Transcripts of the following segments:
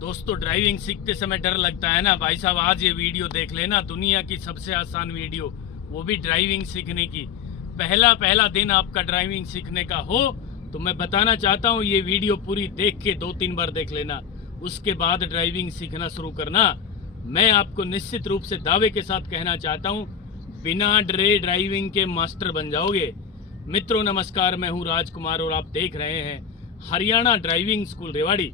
दोस्तों ड्राइविंग सीखते समय डर लगता है ना भाई साहब। आज ये वीडियो देख लेना, दुनिया की सबसे आसान वीडियो, वो भी ड्राइविंग सीखने की। पहला दिन आपका ड्राइविंग सीखने का हो तो मैं बताना चाहता हूँ ये वीडियो पूरी देख के 2-3 बार देख लेना, उसके बाद ड्राइविंग सीखना शुरू करना। मैं आपको निश्चित रूप से दावे के साथ कहना चाहता हूँ, बिना डरे ड्राइविंग के मास्टर बन जाओगे। मित्रों नमस्कार, मैं हूँ राजकुमार और आप देख रहे हैं हरियाणा ड्राइविंग स्कूल रेवाड़ी।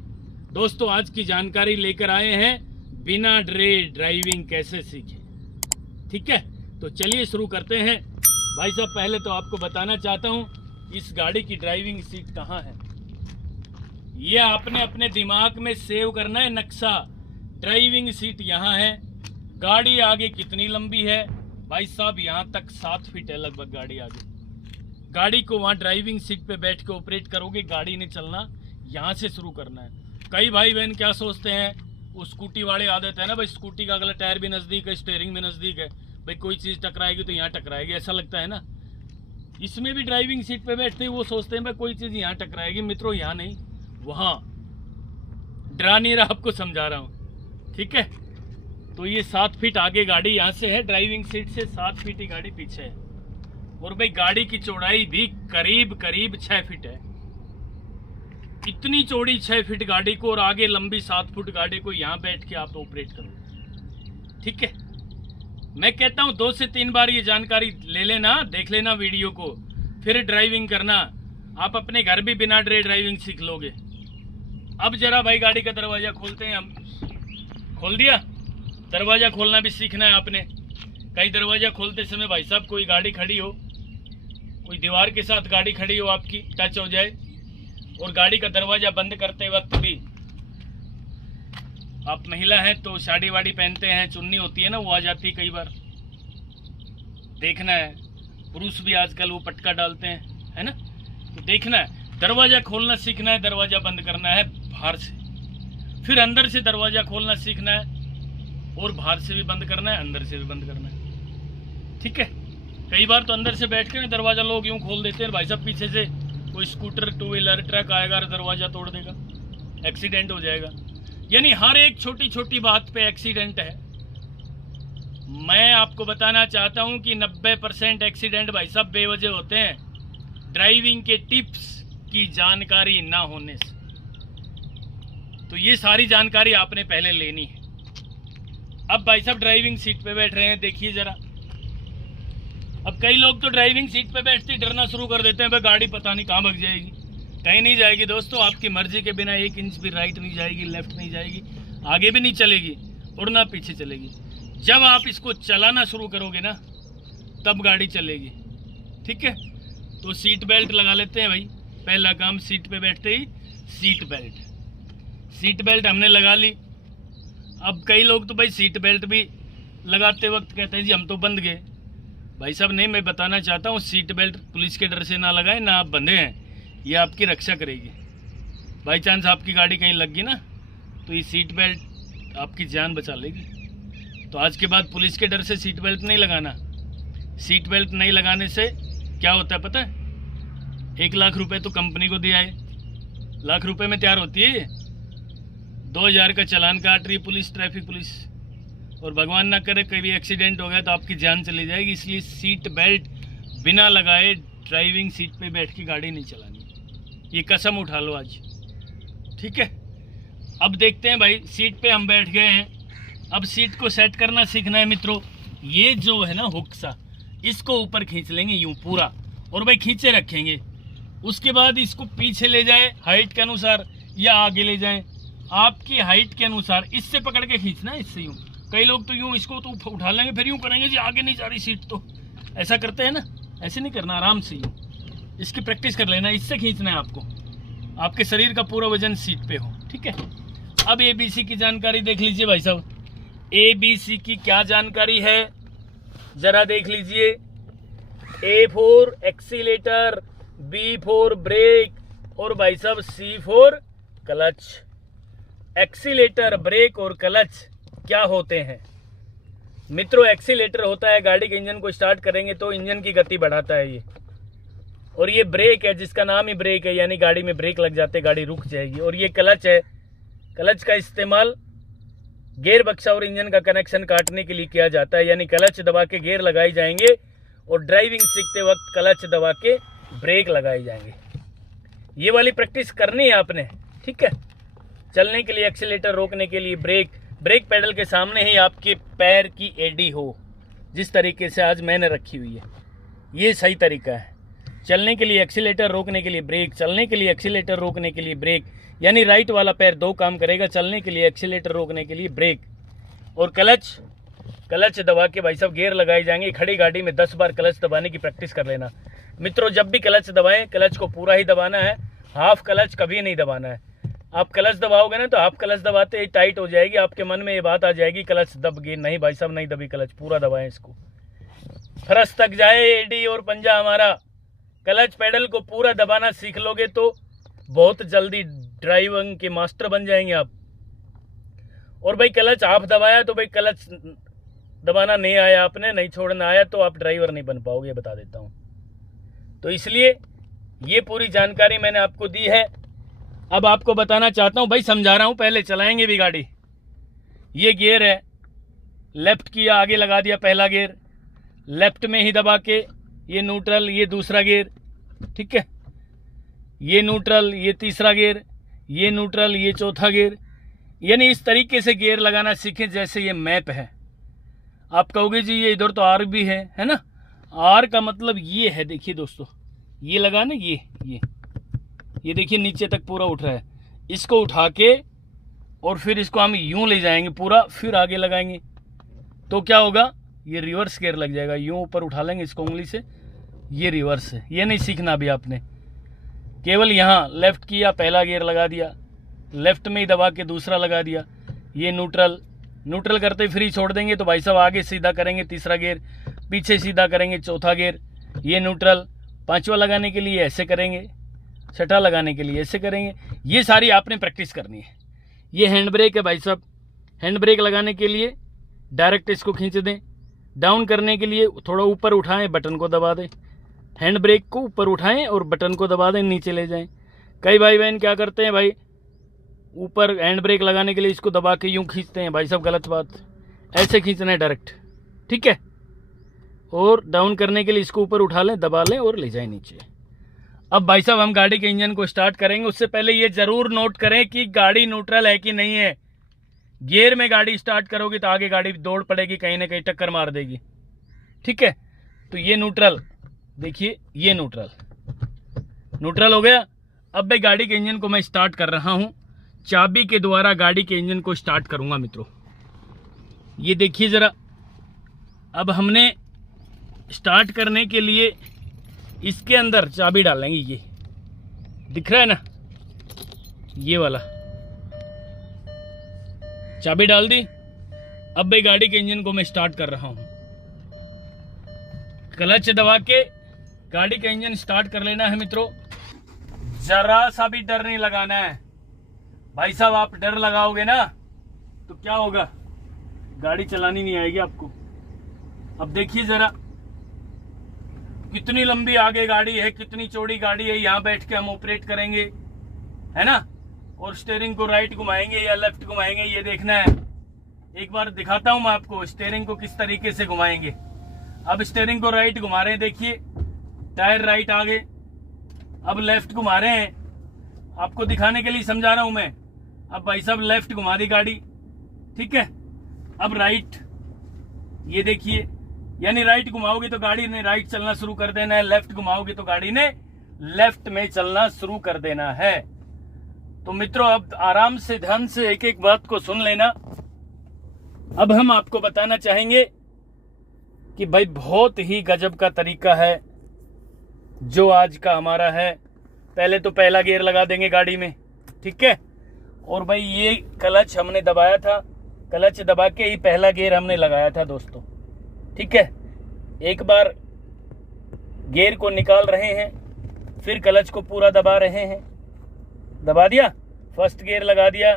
दोस्तों आज की जानकारी लेकर आए हैं, बिना डरे ड्राइविंग कैसे सीखें। ठीक है, तो चलिए शुरू करते हैं। भाई साहब पहले तो आपको बताना चाहता हूँ इस गाड़ी की ड्राइविंग सीट कहाँ है। ये आपने अपने दिमाग में सेव करना है नक्शा। ड्राइविंग सीट यहाँ है। गाड़ी आगे कितनी लंबी है भाई साहब, यहाँ तक 7 फीट है लगभग गाड़ी आगे। गाड़ी को वहाँ ड्राइविंग सीट पे बैठ के ऑपरेट करोगे, गाड़ी नहीं चलना, यहाँ से शुरू करना है। कई भाई बहन क्या सोचते हैं, वो स्कूटी वाले आदत है ना भाई, स्कूटी का अगला टायर भी नज़दीक है, स्टीयरिंग भी नज़दीक है, भाई कोई चीज़ टकराएगी तो यहाँ टकराएगी, ऐसा लगता है ना। इसमें भी ड्राइविंग सीट पे बैठते ही वो सोचते हैं भाई कोई चीज़ यहाँ टकराएगी। मित्रों यहाँ नहीं, वहाँ। डरा नहीं रहा, आपको समझा रहा हूँ। ठीक है, तो ये 7 फीट आगे गाड़ी यहाँ से है, ड्राइविंग सीट से 7 फीट ही गाड़ी पीछे है। और भाई गाड़ी की चौड़ाई भी करीब 6 फीट है। इतनी चौड़ी 6 फीट गाड़ी को और आगे लंबी 7 फुट गाड़ी को यहाँ बैठ के आप ऑपरेट करो। ठीक है, मैं कहता हूँ 2 से 3 बार ये जानकारी ले लेना, देख लेना वीडियो को, फिर ड्राइविंग करना। आप अपने घर भी बिना डरे ड्राइविंग सीख लोगे। अब जरा भाई गाड़ी का दरवाजा खोलते हैं हम। खोल दिया, दरवाजा खोलना भी सीखना है आपने। कहीं दरवाजा खोलते समय भाई साहब कोई गाड़ी खड़ी हो, कोई दीवार के साथ गाड़ी खड़ी हो, आपकी टच हो जाए, और गाड़ी का दरवाजा बंद करते वक्त भी आप महिला हैं तो साड़ी वाड़ी पहनते हैं, चुन्नी होती है ना, वो आ जाती है कई बार, देखना है। पुरुष भी आजकल वो पटका डालते हैं, है ना, तो देखना है। दरवाजा खोलना सीखना है, दरवाजा बंद करना है बाहर से, फिर अंदर से दरवाजा खोलना सीखना है, और बाहर से भी बंद करना है, अंदर से भी बंद करना है। ठीक है, कई बार तो अंदर से बैठ के दरवाजा लोग यूं खोल देते हैं भाई साहब, पीछे से कोई स्कूटर, 2 व्हीलर, ट्रक आएगा और दरवाजा तोड़ देगा, एक्सीडेंट हो जाएगा। यानी हर एक छोटी छोटी बात पे एक्सीडेंट है। मैं आपको बताना चाहता हूं कि 90% एक्सीडेंट भाई साहब बेवजह होते हैं, ड्राइविंग के टिप्स की जानकारी ना होने से। तो ये सारी जानकारी आपने पहले लेनी है। अब भाई साहब ड्राइविंग सीट पे बैठ रहे हैं, देखिए जरा। अब कई लोग तो ड्राइविंग सीट पे बैठते ही डरना शुरू कर देते हैं, भाई गाड़ी पता नहीं कहाँ भग जाएगी। कहीं नहीं जाएगी दोस्तों, आपकी मर्जी के बिना 1 इंच भी राइट नहीं जाएगी, लेफ्ट नहीं जाएगी, आगे भी नहीं चलेगी और ना पीछे चलेगी। जब आप इसको चलाना शुरू करोगे ना, तब गाड़ी चलेगी। ठीक है, तो सीट बेल्ट लगा लेते हैं भाई। पहला काम, सीट पे बैठते ही सीट बेल्ट हमने लगा ली। अब कई लोग तो भाई सीट बेल्ट भी लगाते वक्त कहते हैं जी हम तो बंध गए। भाई साहब नहीं, मैं बताना चाहता हूँ सीट बेल्ट पुलिस के डर से ना लगाए, ना आप बंधे हैं, ये आपकी रक्षा करेगी। बाई चांस आपकी गाड़ी कहीं लग गई ना, तो ये सीट बेल्ट आपकी जान बचा लेगी। तो आज के बाद पुलिस के डर से सीट बेल्ट नहीं लगाना। सीट बेल्ट नहीं लगाने से क्या होता है पता है, 1 लाख रुपए तो कंपनी को दिया है, लाख रुपए में तैयार होती है, 2000 का चालान काट रही पुलिस, ट्रैफिक पुलिस, और भगवान ना करे कभी एक्सीडेंट हो गया तो आपकी जान चली जाएगी। इसलिए सीट बेल्ट बिना लगाए ड्राइविंग सीट पे बैठ के गाड़ी नहीं चलानी, ये कसम उठा लो आज। ठीक है, अब देखते हैं भाई, सीट पे हम बैठ गए हैं, अब सीट को सेट करना सीखना है मित्रों। ये जो है ना हुक सा, इसको ऊपर खींच लेंगे यूं पूरा, और भाई खींचे रखेंगे। उसके बाद इसको पीछे ले जाए हाइट के अनुसार, या आगे ले जाए आपकी हाइट के अनुसार, इससे पकड़ के खींचना है, इससे यूं। कई लोग तो यूं इसको तो उठा लेंगे, फिर यूं करेंगे जी आगे नहीं जा रही सीट, तो ऐसा करते हैं ना, ऐसे नहीं करना, आराम से यूं इसकी प्रैक्टिस कर लेना। इससे खींचना है आपको, आपके शरीर का पूरा वजन सीट पे हो। ठीक है, अब ABC की जानकारी देख लीजिए भाई साहब। ABC की क्या जानकारी है जरा देख लीजिए। A for accelerator, B for brake, और भाई साहब C for clutch. Accelerator, brake और क्लच क्या होते हैं मित्रों? एक्सीलेटर होता है, गाड़ी के इंजन को स्टार्ट करेंगे तो इंजन की गति बढ़ाता है ये, और ये ब्रेक है जिसका नाम ही ब्रेक है, यानी गाड़ी में ब्रेक लग जाते गाड़ी रुक जाएगी। और ये क्लच है, क्लच का इस्तेमाल गियर बक्सा और इंजन का कनेक्शन काटने के लिए किया जाता है। यानी क्लच दबा के गियर लगाए जाएंगे और ड्राइविंग सीखते वक्त क्लच दबा के ब्रेक लगाए जाएंगे। ये वाली प्रैक्टिस करनी है आपने, ठीक है। चलने के लिए एक्सीलेटर, रोकने के लिए ब्रेक, ब्रेक पैडल के सामने ही आपके पैर की एडी हो, जिस तरीके से आज मैंने रखी हुई है, ये सही तरीका है। चलने के लिए एक्सीलेटर, रोकने के लिए ब्रेक, चलने के लिए एक्सीलेटर, रोकने के लिए ब्रेक, यानी राइट वाला पैर 2 काम करेगा, चलने के लिए एक्सीलेटर, रोकने के लिए ब्रेक। और क्लच दबा के भाई साहब गियर लगाए जाएंगे। खड़ी गाड़ी में 10 बार क्लच दबाने की प्रैक्टिस कर लेना मित्रों। जब भी क्लच दबाएं, क्लच को पूरा ही दबाना है, हाफ क्लच कभी नहीं दबाना है। आप क्लच दबाओगे ना तो हाफ क्लच दबाते ही टाइट हो जाएगी, आपके मन में ये बात आ जाएगी क्लच दब गई। नहीं भाई साहब, नहीं दबी क्लच, पूरा दबाएं इसको, फरस तक जाए एडी और पंजा हमारा। क्लच पैडल को पूरा दबाना सीख लोगे तो बहुत जल्दी ड्राइविंग के मास्टर बन जाएंगे आप। और भाई क्लच हाफ दबाया तो भाई क्लच दबाना नहीं आया, आपने नहीं छोड़ना आया तो आप ड्राइवर नहीं बन पाओगे, बता देता हूँ। तो इसलिए ये पूरी जानकारी मैंने आपको दी है। अब आपको बताना चाहता हूँ भाई, समझा रहा हूँ, पहले चलाएंगे भी गाड़ी। ये गियर है, लेफ्ट किया, आगे लगा दिया पहला गियर, लेफ्ट में ही दबा के ये न्यूट्रल, ये दूसरा गियर, ठीक है। ये न्यूट्रल, ये तीसरा गियर, ये न्यूट्रल, ये चौथा गियर। यानी इस तरीके से गियर लगाना सीखें जैसे ये मैप है। आप कहोगे जी ये इधर तो आर भी है ना। आर का मतलब ये है, देखिए दोस्तों, ये लगा ना, ये देखिए नीचे तक पूरा उठ रहा है। इसको उठा के और फिर इसको हम यूं ले जाएंगे पूरा, फिर आगे लगाएंगे तो क्या होगा, ये रिवर्स गियर लग जाएगा। यूं ऊपर उठा लेंगे इसको उंगली से, ये रिवर्स है। ये नहीं सीखना अभी आपने, केवल यहाँ लेफ्ट किया, पहला गियर लगा दिया, लेफ्ट में ही दबा के दूसरा लगा दिया, ये न्यूट्रल करते फिर ही छोड़ देंगे तो भाई साहब आगे सीधा करेंगे तीसरा गियर, पीछे सीधा करेंगे चौथा गियर, ये न्यूट्रल, पांचवा लगाने के लिए ऐसे करेंगे, छठा लगाने के लिए ऐसे करेंगे। ये सारी आपने प्रैक्टिस करनी है। ये हैंड ब्रेक है भाई साहब, हैंड ब्रेक लगाने के लिए डायरेक्ट इसको खींच दें, डाउन करने के लिए थोड़ा ऊपर उठाएं, बटन को दबा दें, हैंड ब्रेक को ऊपर उठाएं और बटन को दबा दें, नीचे ले जाएं। कई भाई बहन क्या करते हैं भाई, ऊपर हैंड ब्रेक लगाने के लिए इसको दबा के यूं खींचते हैं, भाई साहब गलत बात, ऐसे खींचना है डायरेक्ट, ठीक है। और डाउन करने के लिए इसको ऊपर उठा लें, दबा लें और ले जाएं नीचे। अब भाई साहब हम गाड़ी के इंजन को स्टार्ट करेंगे, उससे पहले ये जरूर नोट करें कि गाड़ी न्यूट्रल है कि नहीं है। गियर में गाड़ी स्टार्ट करोगे तो आगे गाड़ी दौड़ पड़ेगी, कहीं ना कहीं टक्कर मार देगी, ठीक है। तो ये न्यूट्रल, देखिए ये न्यूट्रल हो गया। अब भाई गाड़ी के इंजन को मैं स्टार्ट कर रहा हूं, चाबी के द्वारा गाड़ी के इंजन को स्टार्ट करूंगा मित्रों। ये देखिए जरा, अब हमने स्टार्ट करने के लिए इसके अंदर चाबी डालेंगे, ये दिख रहा है ना, ये वाला चाबी डाल दी। अब भाई गाड़ी के इंजन को मैं स्टार्ट कर रहा हूं, क्लच दबा के गाड़ी का इंजन स्टार्ट कर लेना है मित्रों। जरा सा भी डर नहीं लगाना है भाई साहब, आप डर लगाओगे ना तो क्या होगा, गाड़ी चलानी नहीं आएगी आपको। अब देखिए जरा कितनी लंबी आगे गाड़ी है, कितनी चौड़ी गाड़ी है, यहाँ बैठ के हम ऑपरेट करेंगे, है ना। और स्टीयरिंग को राइट घुमाएंगे या लेफ्ट घुमाएंगे, ये देखना है। एक बार दिखाता हूं मैं आपको स्टीयरिंग को किस तरीके से घुमाएंगे। अब स्टीयरिंग को राइट घुमा रहे हैं, देखिए टायर राइट आगे, अब लेफ्ट घुमा रहे हैं, आपको दिखाने के लिए समझा रहा हूं मैं। अब भाई साहब लेफ्ट घुमा दी गाड़ी, ठीक है। अब राइट, ये देखिए, यानी राइट घुमाओगे तो गाड़ी ने राइट चलना शुरू कर देना है, लेफ्ट घुमाओगे तो गाड़ी ने लेफ्ट में चलना शुरू कर देना है। तो मित्रों अब आराम से ध्यान से एक एक बात को सुन लेना। अब हम आपको बताना चाहेंगे कि भाई बहुत ही गजब का तरीका है जो आज का हमारा है। पहले तो पहला गियर लगा देंगे गाड़ी में, ठीक है। और भाई ये क्लच हमने दबाया था, क्लच दबा के ही पहला गियर हमने लगाया था दोस्तों, ठीक है। एक बार गियर को निकाल रहे हैं, फिर क्लच को पूरा दबा रहे हैं, दबा दिया, फर्स्ट गियर लगा दिया।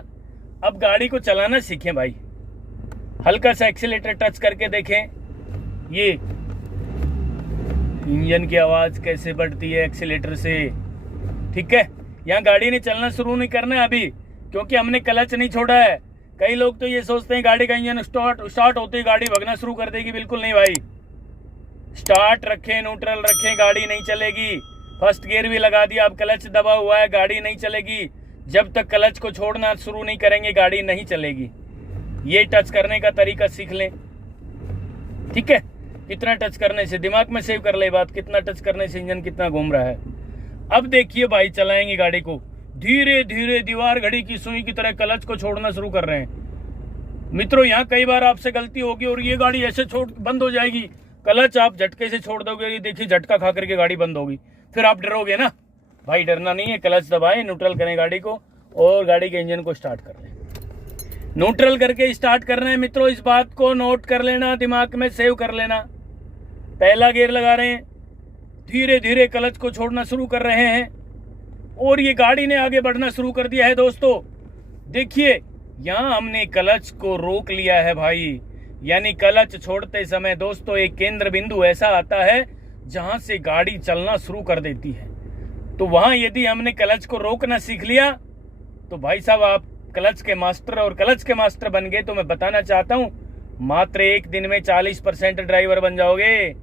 अब गाड़ी को चलाना सीखें भाई, हल्का सा एक्सीलेटर टच करके देखें, ये इंजन की आवाज कैसे बढ़ती है एक्सीलेटर से, ठीक है। यहाँ गाड़ी ने चलना शुरू नहीं करना है, अभी क्योंकि हमने क्लच नहीं छोड़ा है। कई लोग तो ये सोचते हैं गाड़ी का इंजन स्टार्ट होते ही गाड़ी भगना शुरू कर देगी। बिल्कुल नहीं भाई, स्टार्ट रखें, न्यूट्रल रखें, गाड़ी नहीं चलेगी। फर्स्ट गियर भी लगा दिया, अब क्लच दबा हुआ है, गाड़ी नहीं चलेगी। जब तक क्लच को छोड़ना शुरू नहीं करेंगे गाड़ी नहीं चलेगी। ये टच करने का तरीका सीख लें, ठीक है। कितना टच करने से, दिमाग में सेव कर ले बात, कितना टच करने से इंजन कितना घूम रहा है। अब देखिए भाई, चलाएंगे गाड़ी को धीरे धीरे, दीवार घड़ी की सुई की तरह क्लच को छोड़ना शुरू कर रहे हैं। मित्रों, यहाँ कई बार आपसे गलती होगी और ये गाड़ी ऐसे बंद हो जाएगी। क्लच आप झटके से छोड़ दोगे, ये देखिए झटका खा करके गाड़ी बंद होगी, फिर आप डरोगे ना। भाई डरना नहीं है, क्लच दबाएं, न्यूट्रल करें गाड़ी को और गाड़ी के इंजन को स्टार्ट कर लें। न्यूट्रल करके स्टार्ट करना है मित्रों, इस बात को नोट कर लेना, दिमाग में सेव कर लेना। पहला गियर लगा रहे हैं, धीरे धीरे क्लच को छोड़ना शुरू कर रहे हैं और ये गाड़ी ने आगे बढ़ना शुरू कर दिया है। दोस्तों देखिए, यहाँ हमने क्लच को रोक लिया है भाई, यानी क्लच छोड़ते समय दोस्तों एक केंद्र बिंदु ऐसा आता है जहां से गाड़ी चलना शुरू कर देती है। तो वहां यदि हमने क्लच को रोकना सीख लिया तो भाई साहब आप क्लच के मास्टर और क्लच के मास्टर बन गए। तो मैं बताना चाहता हूं, मात्र एक दिन में 40% ड्राइवर बन जाओगे।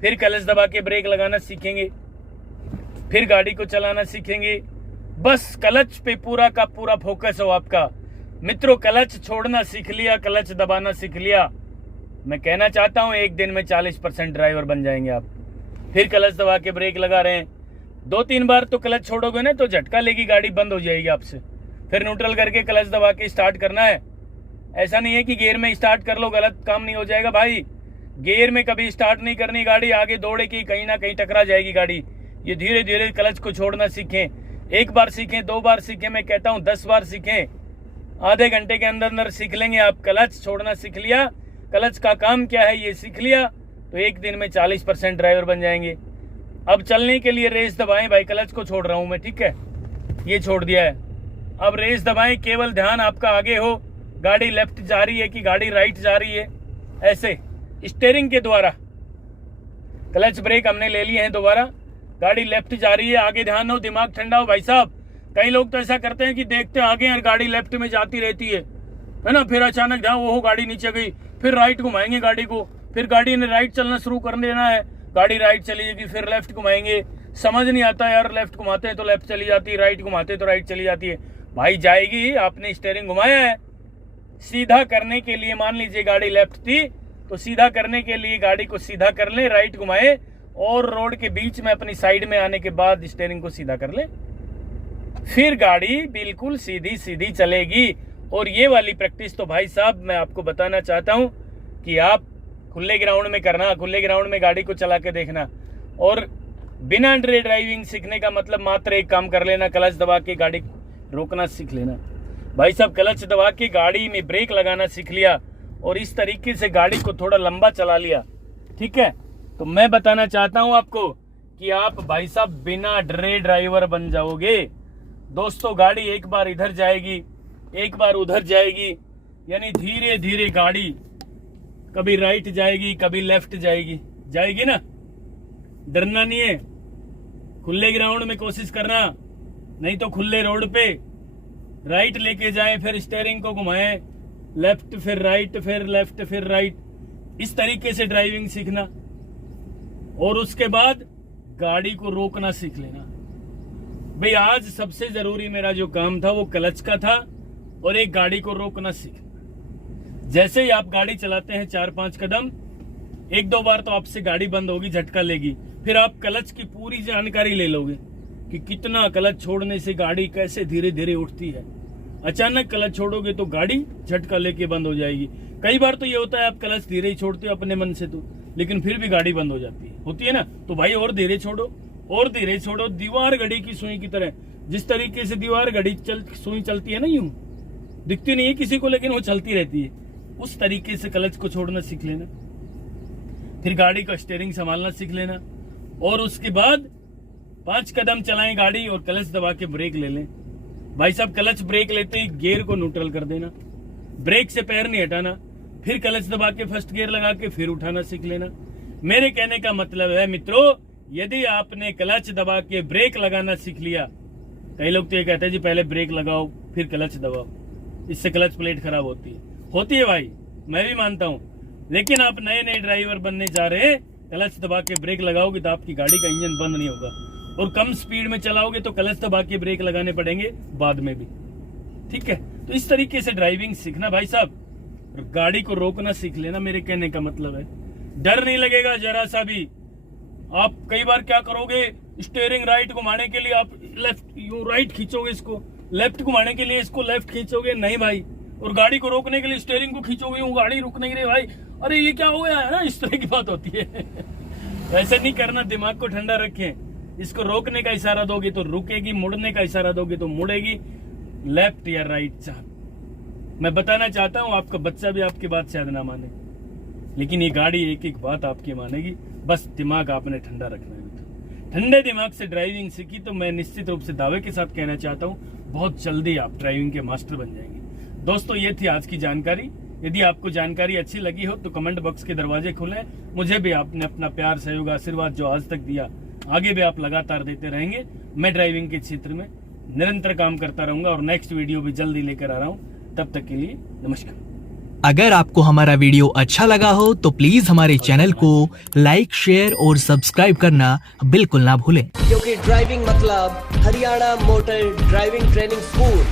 फिर क्लच दबा के ब्रेक लगाना सीखेंगे, फिर गाड़ी को चलाना सीखेंगे। बस क्लच पे पूरा का पूरा फोकस हो आपका। मित्रों, क्लच छोड़ना सीख लिया, क्लच दबाना सीख लिया, मैं कहना चाहता हूं एक दिन में 40% ड्राइवर बन जाएंगे आप। फिर क्लच दबा के ब्रेक लगा रहे हैं, 2-3 बार तो क्लच छोड़ोगे ना तो झटका लेगी, गाड़ी बंद हो जाएगी आपसे। फिर न्यूट्रल करके क्लच दबा के स्टार्ट करना है। ऐसा नहीं है कि गियर में स्टार्ट कर लो, गलत काम नहीं हो जाएगा भाई। गियर में कभी स्टार्ट नहीं करनी गाड़ी, आगे दौड़ेगी, कहीं ना कहीं टकरा जाएगी गाड़ी। ये धीरे धीरे क्लच को छोड़ना सीखें। 1 बार सीखें, 2 बार सीखें, मैं कहता हूँ 10 बार सीखें। आधे घंटे के अंदर अंदर सीख लेंगे आप। क्लच छोड़ना सीख लिया, क्लच का काम क्या है ये सीख लिया, तो एक दिन में 40% ड्राइवर बन जाएंगे। अब चलने के लिए रेस दबाएं भाई, क्लच को छोड़ रहा हूं मैं, ठीक है, ये छोड़ दिया है। अब रेस दबाएं, केवल ध्यान आपका आगे हो, गाड़ी लेफ्ट जा रही है कि गाड़ी राइट जा रही है, ऐसे स्टीयरिंग के द्वारा। क्लच ब्रेक हमने ले लिए हैं दोबारा, गाड़ी लेफ्ट जा रही है, आगे ध्यान हो, दिमाग ठंडा हो भाई साहब। कई लोग तो ऐसा करते हैं कि देखते आगे और गाड़ी लेफ्ट में जाती रहती है ना, फिर अचानक ध्यान, वो गाड़ी नीचे गई, फिर राइट घुमाएंगे गाड़ी को, फिर गाड़ी ने राइट चलना शुरू कर देना है, गाड़ी राइट चली जाएगी, फिर लेफ्ट घुमाएंगे। समझ नहीं आता यार, लेफ्ट घुमाते हैं तो लेफ्ट चली जाती है, राइट घुमाते हैं तो राइट चली जाती है। भाई जाएगी, आपने स्टीयरिंग घुमाया है, सीधा करने के लिए मान लीजिए गाड़ी लेफ्ट थी तो सीधा करने के लिए गाड़ी को सीधा कर ले, राइट घुमाए और रोड के बीच में अपनी साइड में आने के बाद स्टीयरिंग को सीधा कर ले, फिर गाड़ी बिल्कुल सीधी सीधी चलेगी। और ये वाली प्रैक्टिस तो भाई साहब मैं आपको बताना चाहता हूं कि आप खुले ग्राउंड में करना, खुले ग्राउंड में गाड़ी को चला के देखना। और बिना ड्राइविंग सीखने का मतलब मात्र एक काम कर लेना, क्लच दबा के गाड़ी रोकना सीख लेना। भाई साहब क्लच दबा के गाड़ी में ब्रेक लगाना सीख लिया और इस तरीके से गाड़ी को थोड़ा लंबा चला लिया, ठीक है। तो मैं बताना चाहता हूं आपको कि आप भाई साहब बिना ड्राइवर बन जाओगे। दोस्तों गाड़ी एक बार इधर जाएगी, एक बार उधर जाएगी, यानी धीरे धीरे गाड़ी कभी राइट जाएगी, कभी लेफ्ट जाएगी ना। डरना नहीं है, खुले ग्राउंड में कोशिश करना, नहीं तो खुले रोड पे राइट लेके जाएं, फिर स्टीयरिंग को घुमाएं, लेफ्ट फिर राइट, फिर लेफ्ट फिर राइट, इस तरीके से ड्राइविंग सीखना। और उसके बाद गाड़ी को रोकना सीख लेना। भाई आज सबसे जरूरी मेरा जो काम था वो क्लच का था और एक गाड़ी को रोकना सीखना। जैसे ही आप गाड़ी चलाते हैं 4-5 कदम, 1-2 बार तो आपसे गाड़ी बंद होगी, झटका लेगी, फिर आप क्लच की पूरी जानकारी ले लोगे कि कितना क्लच छोड़ने से गाड़ी कैसे धीरे धीरे उठती है। अचानक क्लच छोड़ोगे तो गाड़ी झटका लेके बंद हो जाएगी। कई बार तो ये होता है आप क्लच धीरे ही छोड़ते हो अपने मन से तो, लेकिन फिर भी गाड़ी बंद हो जाती है, होती है ना। तो भाई और धीरे छोड़ो, और धीरे छोड़ो, दीवार घड़ी की सुई की तरह। जिस तरीके से दीवार घड़ी सुई चलती है ना, यूं दिखती नहीं है किसी को लेकिन वो चलती रहती है, उस तरीके से क्लच को छोड़ना सीख लेना। फिर गाड़ी का स्टीयरिंग संभालना सीख लेना और उसके बाद 5 कदम चलाएं गाड़ी और क्लच दबा के ब्रेक ले लें। भाई साहब क्लच ब्रेक लेते ही गियर को न्यूट्रल कर देना, ब्रेक से पैर नहीं हटाना, फिर क्लच दबा के फर्स्ट गियर लगा के फिर उठाना सीख लेना। मेरे कहने का मतलब है मित्रों, यदि आपने क्लच दबा के ब्रेक लगाना सीख लिया, कई लोग तो ये कहते हैं जी पहले ब्रेक लगाओ फिर क्लच दबाओ, इससे क्लच प्लेट खराब होती है भाई, मैं भी मानता हूँ। लेकिन आप नए नए ड्राइवर बनने जा रहे हैं, क्लच दबा के ब्रेक लगाओगे तो आपकी गाड़ी का इंजन बंद नहीं होगा, और कम स्पीड में चलाओगे तो क्लच दबा के ब्रेक लगाने पड़ेंगे बाद में भी, ठीक है। तो इस तरीके से ड्राइविंग सीखना भाई साहब, गाड़ी को रोकना सीख लेना, मेरे कहने का मतलब है। डर नहीं लगेगा जरा सा भी। आप कई बार क्या करोगे, स्टीयरिंग राइट घुमाने के लिए आप राइट खींचोगे, इसको लेफ्ट घुमाने के लिए इसको लेफ्ट खींचोगे, नहीं भाई। और गाड़ी को रोकने के लिए स्टीयरिंग को खींचोगे, वो गाड़ी रुकने के लिए भाई, अरे ये क्या हो गया है ना, इस तरह की बात होती है। वैसे नहीं करना, दिमाग को ठंडा रखें। इसको रोकने का इशारा दोगे तो रुकेगी, मुड़ने का इशारा दोगे तो मुड़ेगी, लेफ्ट या राइट। मैं बताना चाहता हूँ, आपका बच्चा भी आपकी बात शायद ना माने, लेकिन ये गाड़ी एक एक बात आपकी मानेगी। बस दिमाग आपने ठंडा रखना है। ठंडे दिमाग से ड्राइविंग सीखी तो मैं निश्चित रूप से दावे के साथ कहना चाहता हूँ, बहुत जल्दी आप ड्राइविंग के मास्टर बन जाएंगे। दोस्तों, ये थी आज की जानकारी। यदि आपको जानकारी अच्छी लगी हो तो कमेंट बॉक्स के दरवाजे खुले। मुझे भी आपने अपना प्यार, सहयोग, आशीर्वाद जो आज तक दिया, आगे भी आप लगातार देते रहेंगे। मैं ड्राइविंग के क्षेत्र में निरंतर काम करता रहूंगा और नेक्स्ट वीडियो भी जल्दी लेकर आ रहा हूँ। तब तक के लिए नमस्कार। अगर आपको हमारा वीडियो अच्छा लगा हो तो प्लीज हमारे चैनल को लाइक, शेयर और सब्सक्राइब करना बिल्कुल ना भूलें, क्योंकि ड्राइविंग मतलब Haryana motor driving training school.